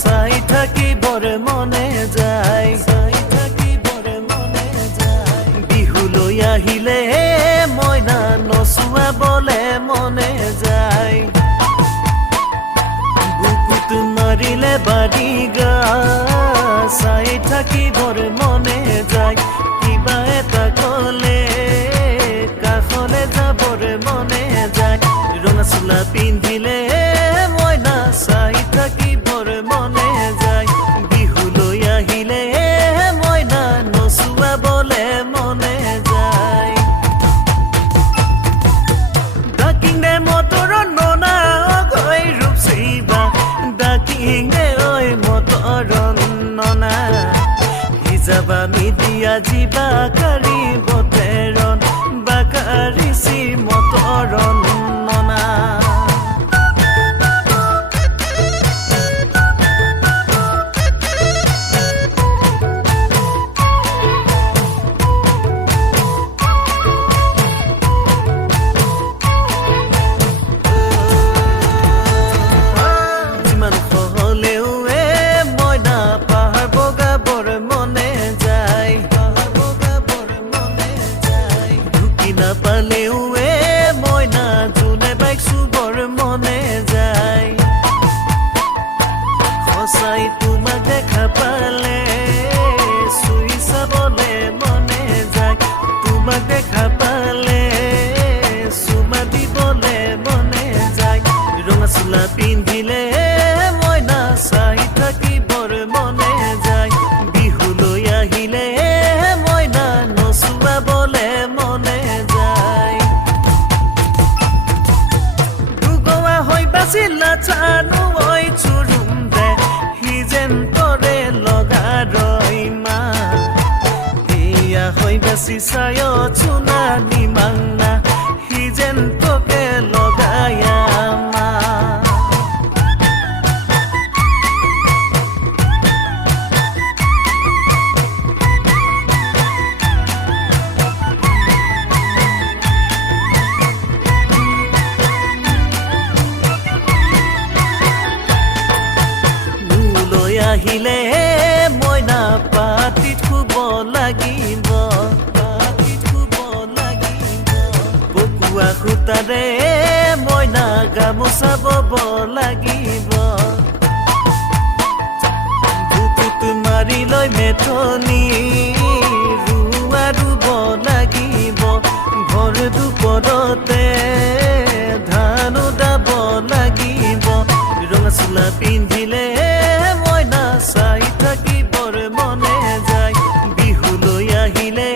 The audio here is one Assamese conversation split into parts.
চাই থাকিবৰ মনে যায় বিহুলৈ আহিলে মইনা নচুৱাবলে মনে যায় বুকুত মাৰিলে বাৰি গা চাই থাকিবৰ মনে যায় কিবা এটা ক'লে কাষলে যাবৰ মনে যায় ৰঙা চোলা পিন্ধিলে মইনা চাই থাকিবৰ মনে যায় বিহুলৈ আহিলে মইনা নচুৱাবলে মনে যায় ডাকিং দে মটৰৰ ননা গৈ ৰূপচীবা ডাকিং দে ঐ মটৰৰ ননা হিজাবা মিডিয়া জিবা কাৰি বতেৰণ বাকাৰিছি মটৰৰ ননা নাপালেও মইনা যোনে বাইক চুবৰ মনে যায় সঁচাই তোমাক দেখা পালে চুই চাবলে মনে যায় তোমাক দেখা পালে চুমা দিবলে মনে যায় ৰঙা চোলা পিন্ধিলে মইনা চাই থাকিবৰ মনে যায় বিহুলৈ আহিলে মইনা নচুৱাবলে মনে চিলা চানো ঐ চুৰুম দে সি যেন তৰে লগা ৰৈমা এয়া হৈ বাচি চায় চুনা নিমাংনা সি যেন তোকে লগায়া মা আহিলে মইনা পাতি থুব লাগিব বকুৱা সূতাৰে মইনা গামোচা বব লাগিব বুকুত মাৰি লৈ মেথনি ৰুৱা ৰুব লাগিব ভৰ দুপৰতে ধান দাব লাগিব ৰঙা চোলা পিন্ধিলে চাই থাকিবৰ মনে যায় বিহুলৈ আহিলে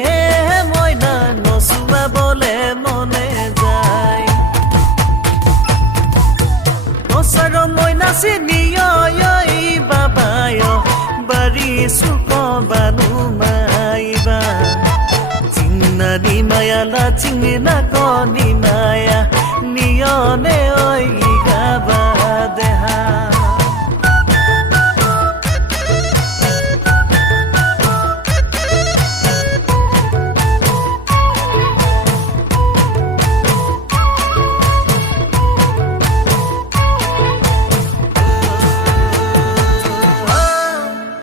মইনা নচুৱাবলে মনে যায় বছৰ মইনা চিনিয়ই বাবায় বাৰী চুক বানু মাইবা চিন্নানি মায়ালা চিংনা কনি মায়া নিয়নে ঐ